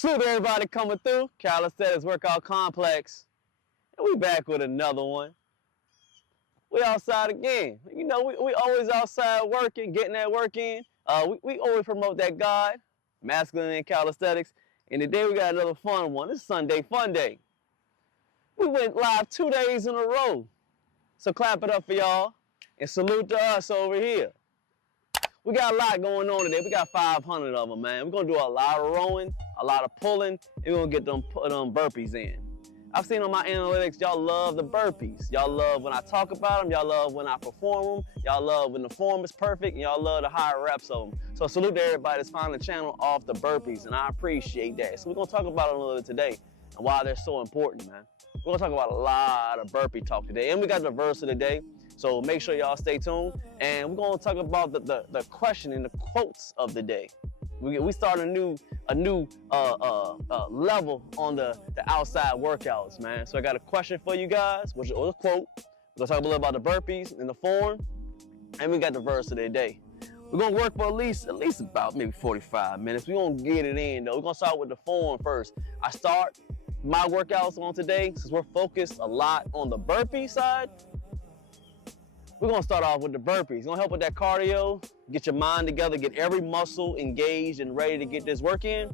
Salute everybody coming through. Calisthenics Workout Complex. And we back with another one. We outside again. You know, we always outside working, getting that work in. We always promote that God, masculine and calisthenics. And today we got another fun one. It's Sunday Fun Day. We went live 2 days in a row. So clap it up for y'all and salute to us over here. We got a lot going on today. We got 500 of them, man. We're going to do a lot of rowing, a lot of pulling, and we're going to get them burpees in. I've seen on my analytics, y'all love the burpees. Y'all love when I talk about them. Y'all love when I perform them. Y'all love when the form is perfect, and y'all love the higher reps of them. So salute to everybody that's finding the channel off the burpees, and I appreciate that. So we're going to talk about it a little bit today and why they're so important, man. We're going to talk about a lot of burpee talk today, and we got the verse of the day. So make sure y'all stay tuned, and we're going to talk about the question and the quotes of the day. We start a new level on the outside workouts, man. So I got a question for you guys, which is a quote. We're going to talk a little about the burpees and the form, and we got the verse of the day. We're going to work for at least about maybe 45 minutes. We're going to get it in, though. We're going to start with the form first. I start my workouts on today, since we're focused a lot on the burpee side. We're gonna start off with the burpees. It's gonna help with that cardio, get your mind together, get every muscle engaged and ready to get this work in.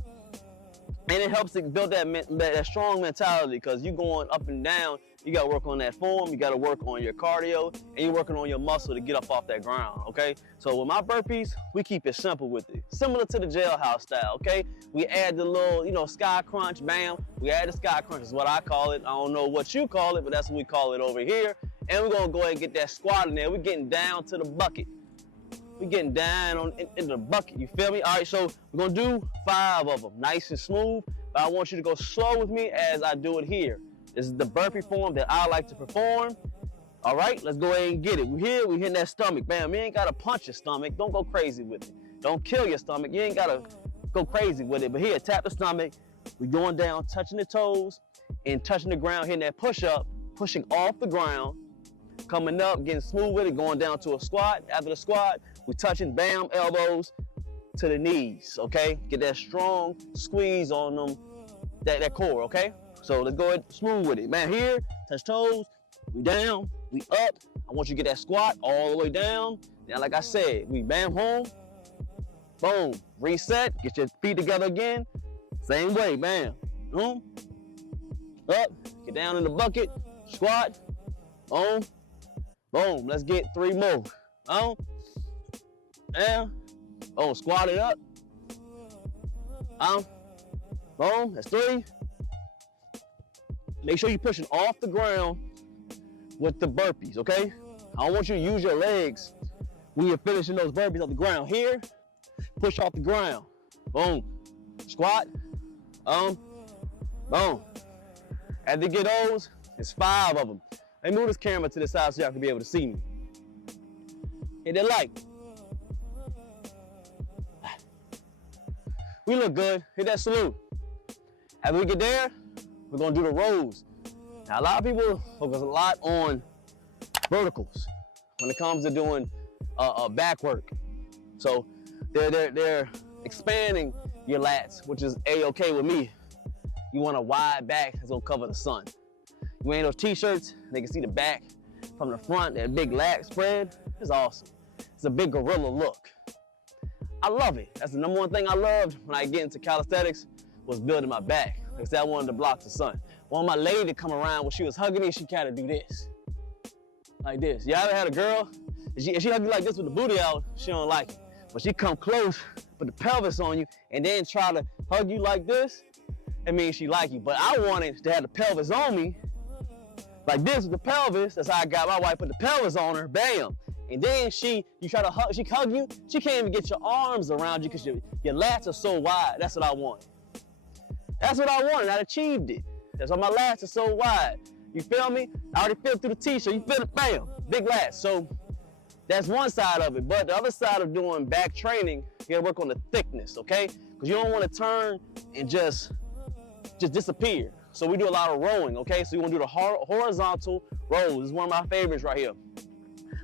And it helps to build that strong mentality, because you're going up and down. You gotta work on that form, you gotta work on your cardio, and you're working on your muscle to get up off that ground, okay? So with my burpees, we keep it simple with it. Similar to the jailhouse style, okay? We add the little, sky crunch, bam. We add the sky crunch is what I call it. I don't know what you call it, but that's what we call it over here. And we're gonna go ahead and get that squat in there. We're getting down to the bucket. We're getting down into the bucket, you feel me? All right, so we're gonna do 5 of them, nice and smooth, but I want you to go slow with me as I do it here. This is the burpee form that I like to perform. All right, let's go ahead and get it. We're here, we're hitting that stomach. Bam, you ain't gotta punch your stomach. Don't go crazy with it. Don't kill your stomach. You ain't gotta go crazy with it. But here, tap the stomach. We're going down, touching the toes and touching the ground, hitting that push up, pushing off the ground, coming up, getting smooth with it, going down to a squat. After the squat, we're touching, bam, elbows to the knees, okay? Get that strong squeeze on them, that core, okay? So let's go ahead smooth with it. Man, here, touch toes, we down, we up. I want you to get that squat all the way down. Now, like I said, we bam home, boom, reset, get your feet together again. Same way, bam, boom, up, get down in the bucket, squat, boom, boom. Let's get 3 more. Down, boom, squat it up, boom, that's 3. Make sure you're pushing off the ground with the burpees, okay? I don't want you to use your legs when you're finishing those burpees off the ground. Here, push off the ground. Boom. Squat. Boom. As you get those, it's 5 of them. Let me move this camera to the side so y'all can be able to see me. Hit that light. We look good. Hit that salute. After we get there, we're gonna do the rows. Now, a lot of people focus a lot on verticals when it comes to doing back work. So they're expanding your lats, which is A-okay with me. You want a wide back that's gonna cover the sun. You wearing those t-shirts, they can see the back from the front, that big lat spread. It's awesome. It's a big gorilla look. I love it. That's the number one thing I loved when I get into calisthenics, was building my back. Like I said, I wanted to block the sun. Want my lady to come around when she was hugging me, she kind of do this. Like this. You ever had a girl, if she hug you like this with the booty out, she don't like it. But she come close, put the pelvis on you, and then try to hug you like this, that means she like you. But I wanted to have the pelvis on me, like this with the pelvis. That's how I got my wife, put the pelvis on her, bam. And then you try to hug, she hug you, she can't even get your arms around you because your lats are so wide. That's what I want. That's what I wanted. I achieved it. That's why my lats are so wide. You feel me? I already feel through the t-shirt. You feel it? Bam. Big lats. So that's one side of it. But the other side of doing back training, you gotta work on the thickness, okay? Because you don't want to turn and just disappear. So we do a lot of rowing, okay? So you want to do the horizontal rows. This is one of my favorites right here.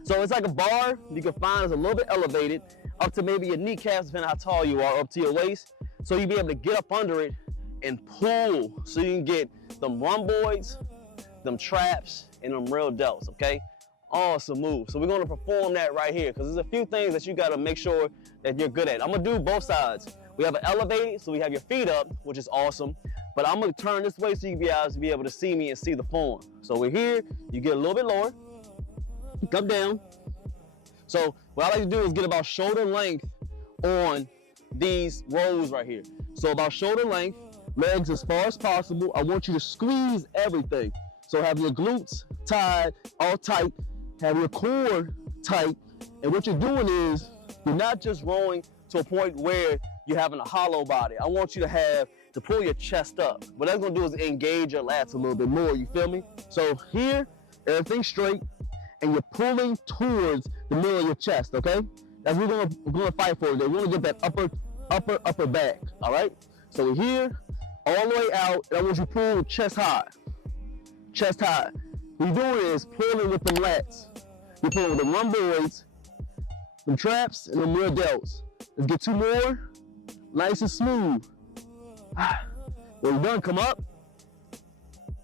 So it's like a bar you can find is a little bit elevated up to maybe your kneecaps, depending on how tall you are, up to your waist. So you'll be able to get up under it and pull so you can get them rhomboids, them traps, and them real delts, okay? Awesome move. So we're gonna perform that right here because there's a few things that you gotta make sure that you're good at. I'm gonna do both sides. We have it elevated, so we have your feet up, which is awesome. But I'm gonna turn this way so you can be able to see me and see the form. So we're here, you get a little bit lower, come down. So what I like to do is get about shoulder length on these rows right here. So about shoulder length, legs as far as possible. I want you to squeeze everything. So have your glutes tied, all tight, have your core tight. And what you're doing is, you're not just rowing to a point where you're having a hollow body. I want you to pull your chest up. What that's gonna do is engage your lats a little bit more, you feel me? So here, everything's straight, and you're pulling towards the middle of your chest, okay? That's what we're gonna fight for today. We're gonna get that upper back, all right? So we're here, all the way out, and I want you to pull chest high. Chest high. What you're doing is pulling with the lats. You're pulling with the rhomboids, them traps, and them rear delts. Let's get two more, nice and smooth. When you're done, come up,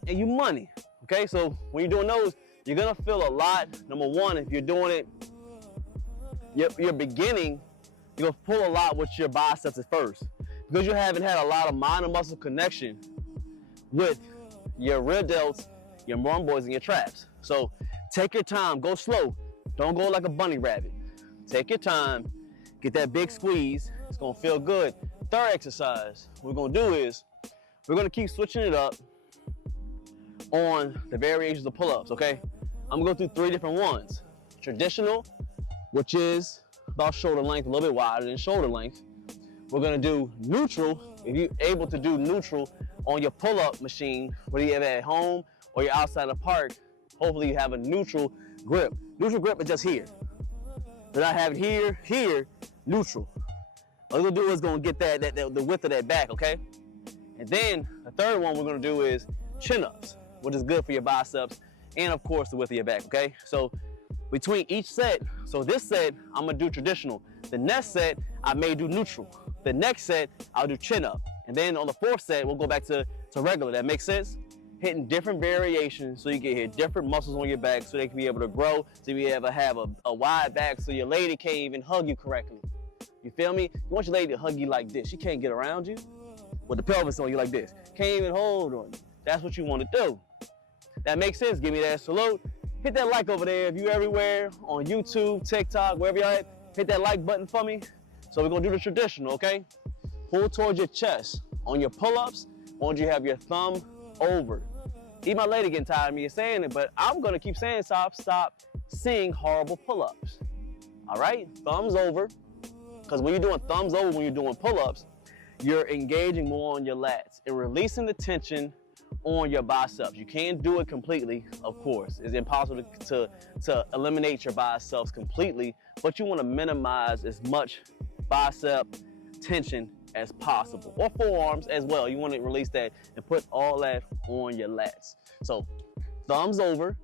and you money, okay? So when you're doing those, you're gonna feel a lot. Number one, if you're doing it, you're beginning, you're gonna pull a lot with your biceps at first because you haven't had a lot of minor muscle connection with your rear delts, your rhomboids, and your traps. So take your time, go slow. Don't go like a bunny rabbit. Take your time, get that big squeeze. It's gonna feel good. Third exercise we're gonna do is we're gonna keep switching it up on the variations of pull-ups, okay? I'm gonna go through 3 different ones. Traditional, which is about shoulder length, a little bit wider than shoulder length. We're gonna do neutral. If you're able to do neutral on your pull-up machine, whether you're at home or you're outside the park, hopefully you have a neutral grip. Neutral grip is just here. But I have it here, neutral. What we're gonna do is gonna get the width of that back, okay? And then the third one we're gonna do is chin-ups, which is good for your biceps and of course the width of your back, okay? So between each set, so this set, I'm gonna do traditional. The next set, I may do neutral. The next set, I'll do chin-up. And then on the fourth set, we'll go back to regular. That makes sense? Hitting different variations so you can hit different muscles on your back so they can be able to grow, so you ever have a wide back so your lady can't even hug you correctly. You feel me? You want your lady to hug you like this. She can't get around you with the pelvis on you like this. Can't even hold on you. That's what you want to do. That makes sense. Give me that salute. Hit that like over there. If you're everywhere on YouTube, TikTok, wherever you're at, hit that like button for me. So we're going to do the traditional, okay? Pull towards your chest. On your pull-ups, I want you to have your thumb over. Even my lady getting tired of me saying it, but I'm going to keep saying stop seeing horrible pull-ups. All right? Thumbs over. Because when you're doing thumbs over, when you're doing pull-ups, you're engaging more on your lats and releasing the tension on your biceps. You can't do it completely, of course. It's impossible to eliminate your biceps completely, but you want to minimize as much bicep tension as possible, or forearms as well. You want to release that and put all that on your lats. So thumbs over,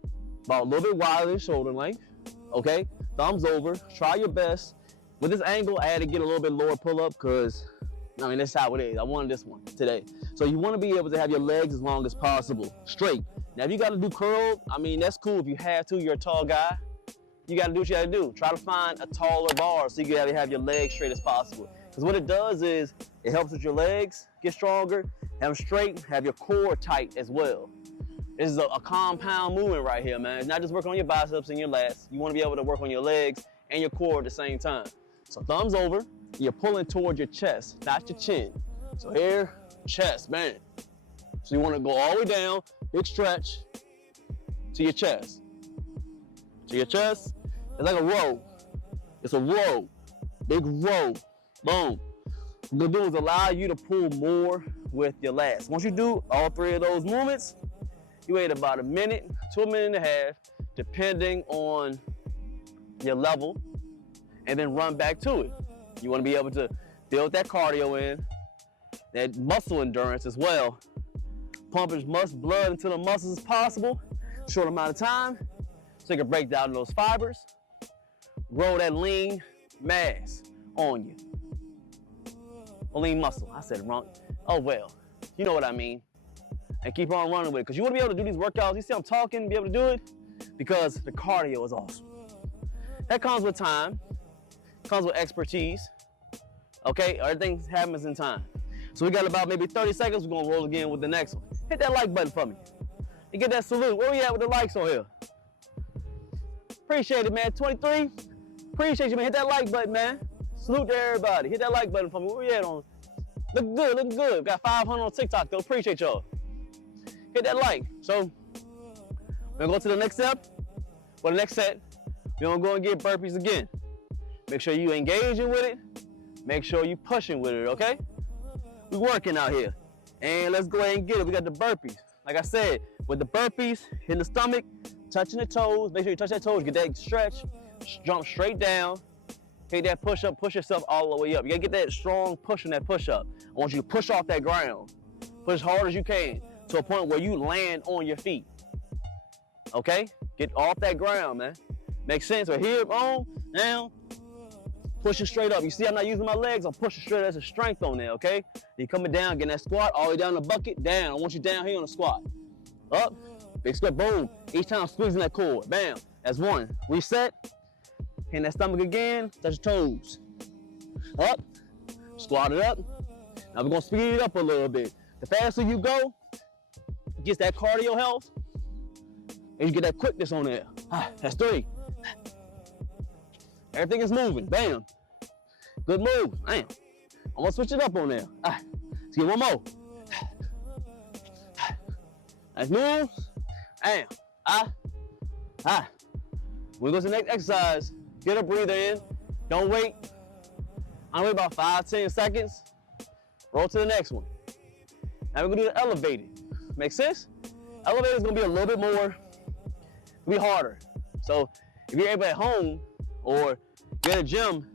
about a little bit wider than shoulder length, okay? Thumbs over, try your best. With this angle, I had to get a little bit lower pull-up because, I mean, that's how it is. I wanted this one today. So you want to be able to have your legs as long as possible, straight. Now, if you got to do curl, I mean, that's cool if you have to. You're a tall guy. You got to do what you got to do. Try to find a taller bar so you can have your legs straight as possible. Because what it does is it helps with your legs get stronger, have them straight, have your core tight as well. This is a compound movement right here, man. It's not just working on your biceps and your lats. You want to be able to work on your legs and your core at the same time. So thumbs over, you're pulling towards your chest, not your chin. So here, chest, man. So you want to go all the way down, big stretch to your chest. To your chest, it's like a row. It's a row, big row, boom. What I'm gonna do is allow you to pull more with your lats. Once you do all 3 of those movements, you wait about a minute to a minute and a half, depending on your level, and then run back to it. You want to be able to build that cardio in, that muscle endurance as well. Pump as much blood into the muscles as possible, short amount of time, so you can break down those fibers, grow that lean mass on you. Or lean muscle, I said it wrong. Oh well. You know what I mean. And keep on running with it. Because you want to be able to do these workouts. You see I'm talking, be able to do it? Because the cardio is awesome. That comes with time. Comes with expertise. Okay, everything happens in time. So we got about maybe 30 seconds. We're going to roll again with the next one. Hit that like button for me. And get that salute. Where we at with the likes on here? Appreciate it, man. 23. Appreciate you, man. Hit that like button, man. Salute to everybody. Hit that like button for me. Where we at on? Looking good, looking good. Got 500 on TikTok, though. Appreciate y'all. Hit that like. So, we're going to go to the next step. For the next set, we're going to go and get burpees again. Make sure you engaging with it. Make sure you pushing with it, okay? We working out here. And let's go ahead and get it. We got the burpees. Like I said, with the burpees, hitting the stomach, touching the toes. Make sure you touch that toes, get that stretch, jump straight down. Hit that push up, push yourself all the way up. You gotta get that strong push in that push up. I want you to push off that ground. Push as hard as you can to a point where you land on your feet. Okay? Get off that ground, man. Makes sense? So here, on, down, pushing straight up. You see I'm not using my legs, I'm pushing straight. That's a strength on there, okay? Then coming down, getting that squat, all the way down the bucket, down. I want you down here on the squat. Up, big squat, boom. Each time squeezing that core, bam. That's one. Reset, hitting that stomach again, touch your toes. Up, squat it up. Now we're gonna speed it up a little bit. The faster you go, it gets that cardio health, and you get that quickness on there. That's 3. Everything is moving, bam. Good move, bam. I'm gonna switch it up on there. Let's get one more. Nice move, bam. When we go to the next exercise, get a breather in. Don't wait. I'm wait about 5-10 seconds. Roll to the next one. Now we're gonna do the elevated. Make sense? Elevated is gonna be a little bit more, be harder. So if you're able at home or you're at a gym,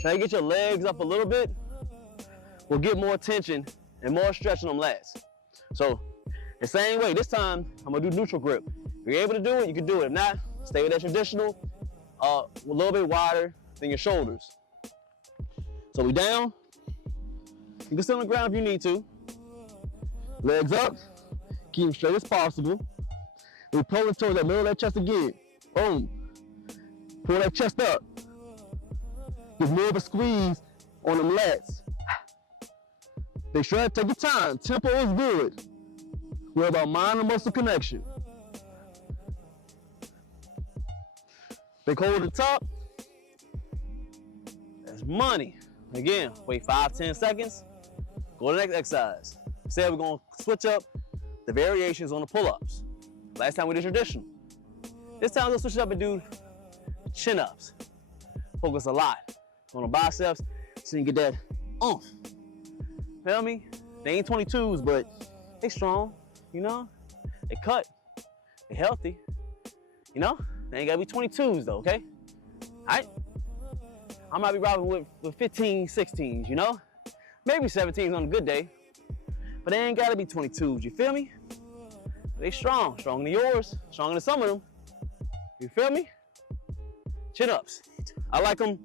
try to get your legs up a little bit. We'll get more tension and more stretch on them lats. So the same way, this time I'm gonna do neutral grip. If you're able to do it, you can do it. If not, stay with that traditional, a little bit wider than your shoulders. So we down. You can sit on the ground if you need to. Legs up, keep them straight as possible. We pull it towards that middle of that chest again. Boom. Pull that chest up. Get more of a squeeze on them lats. Make sure take your time. Tempo is good. We're about mind and muscle connection. Big hold at the top. That's money. Again, wait 5-10 seconds. Go to the next exercise. Say we're gonna switch up the variations on the pull-ups. Last time we did traditional. This time we'll switch it up and do chin-ups. Focus a lot on the biceps so you can get that oomph. Feel me? They ain't 22s, but they strong, you know? They cut, they healthy, you know? They ain't gotta be 22s though, okay? All right? I might be rocking with 15, 16s, you know? Maybe 17s on a good day, but they ain't gotta be 22s, you feel me? They strong, stronger than yours, stronger than some of them. You feel me? Chin-ups. I like them,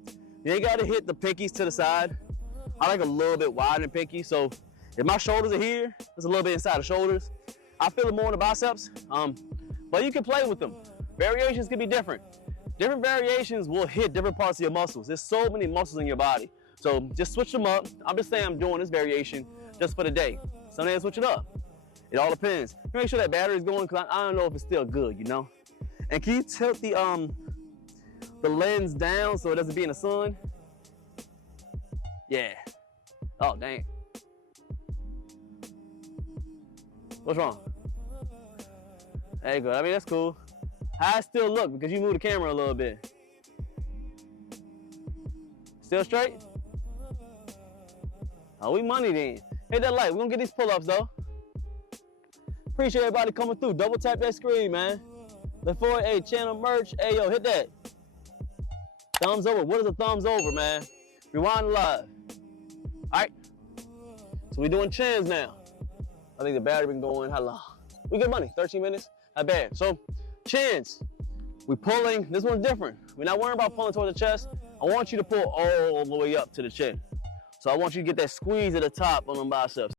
you ain't gotta hit the pinkies to the side. I like a little bit wider than pinky, so if my shoulders are here, it's a little bit inside the shoulders. I feel it more in the biceps, but you can play with them. Variations can be different. Different variations will hit different parts of your muscles. There's so many muscles in your body. So just switch them up. I'm just saying I'm doing this variation just for the day. Some days switch it up. It all depends. Make sure that battery's going because I don't know if it's still good, you know? And can you tilt the lens down so it doesn't be in the sun? Yeah. Oh, dang. What's wrong? There you go. I mean, that's cool. How I still look because you move the camera a little bit. Still straight? Oh, we money then. Hit that like. We're gonna get these pull-ups though. Appreciate everybody coming through. Double tap that screen, man. Look forward, hey, channel merch. Hey, yo, hit that. Thumbs over. What is a thumbs over, man? Rewind live. All right. So we're doing chins now. I think the battery been going how long? We get money. 13 minutes. Not bad. So chins. We're pulling. This one's different. We're not worrying about pulling towards the chest. I want you to pull all the way up to the chin. So I want you to get that squeeze at the top on them biceps.